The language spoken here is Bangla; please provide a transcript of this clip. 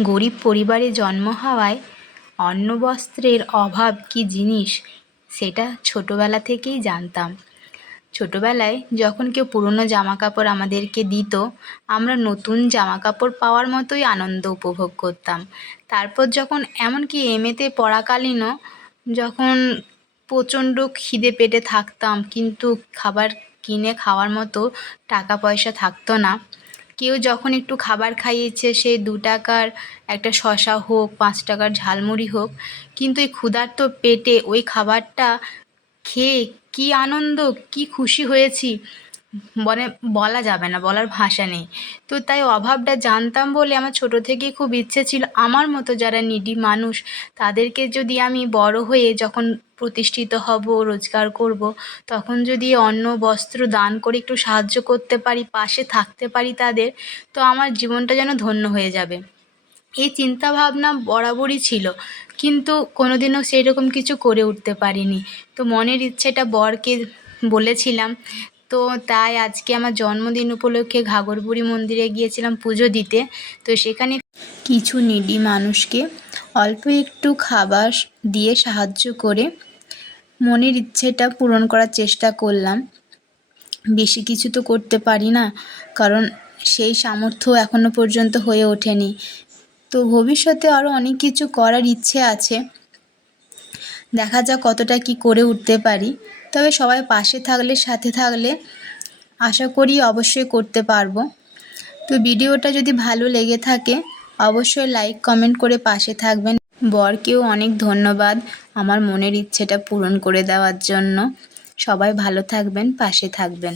গরিব পরিবারে জন্ম হওয়ায় অন্ন বস্ত্রের অভাব কী জিনিস সেটা ছোটোবেলা থেকেই জানতাম। ছোটোবেলায় যখন কেউ পুরনো জামাকাপড় আমাদেরকে দিত, আমরা নতুন জামাকাপড় পাওয়ার মতোই আনন্দ উপভোগ করতাম। তারপর যখন এমনকি এমএতে পড়াকালীনও যখন প্রচণ্ড খিদে পেটে থাকতাম, কিন্তু খাবার কিনে খাওয়ার মতো টাকা পয়সা থাকতো না, কেউ যখন একটু খাবার খাইয়েছে, সে 2 টাকার একটা শসা হোক, 5 টাকার ঝালমুড়ি হোক, কিন্তু এই ক্ষুধার্ত পেটে ওই খাবারটা খেয়ে কী আনন্দ, কী খুশি হয়েছি মানে বলা যাবে না, বলার ভাষা নেই। তো তাই অভাবটা জানতাম বলে আমার ছোটো থেকেই খুব ইচ্ছে ছিল আমার মতো যারা নিডি মানুষ তাদেরকে যদি আমি বড় হয়ে যখন প্রতিষ্ঠিত হব, রোজগার করব, তখন যদি অন্ন বস্ত্র দান করে একটু সাহায্য করতে পারি, পাশে থাকতে পারি তাদের, তো আমার জীবনটা যেন ধন্য হয়ে যাবে। এই চিন্তাভাবনা বরাবরই ছিল, কিন্তু কোনোদিনও সেইরকম কিছু করে উঠতে পারিনি। তো মনের ইচ্ছেটা বরকে বলেছিলাম। তো তাই আজকে আমার জন্মদিন উপলক্ষে ঘাঘরবুড়ি মন্দিরে গিয়েছিলাম পুজো দিতে। তো সেখানে কিছু নিডি মানুষকে অল্প একটু খাবার দিয়ে সাহায্য করে মনের ইচ্ছেটা পূরণ করার চেষ্টা করলাম। বেশি কিছু তো করতে পারি না, কারণ সেই সামর্থ্য এখনো পর্যন্ত হয়ে ওঠেনি। তো ভবিষ্যতে আরও অনেক কিছু করার ইচ্ছে আছে, দেখা যাক কতটা কি করে উঠতে পারি। তবে সবাই পাশে থাকলে, সাথে থাকলে আশা করি অবশ্যই করতে পারবো। তো ভিডিওটা যদি ভালো লেগে থাকে অবশ্যই লাইক কমেন্ট করে পাশে থাকবেন। বরকেও অনেক ধন্যবাদ আমার মনের ইচ্ছেটা পূরণ করে দেওয়ার জন্য। সবাই ভালো থাকবেন, পাশে থাকবেন।